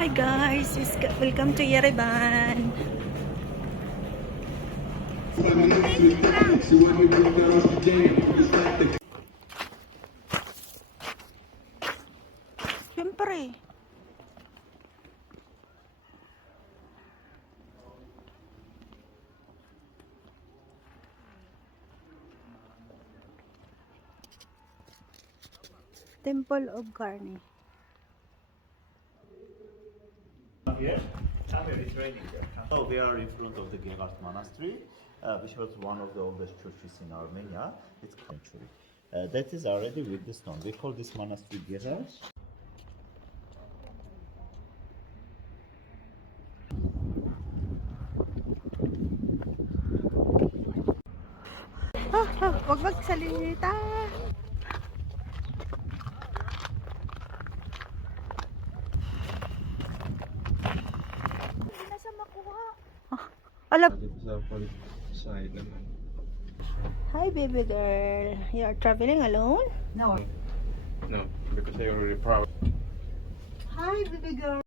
Hi guys, welcome to Yerevan. Siyempre. Temple of Karni. Here, it's raining here. So we are in front of the Gerard Monastery, which was one of the oldest churches in Armenia. It's century. That is already with the stone. We call this monastery Gerard. Wag magsalita. Hindi na siya makuha. Alam. Hi baby girl. You are traveling alone? No, because I already proud. Hi baby girl.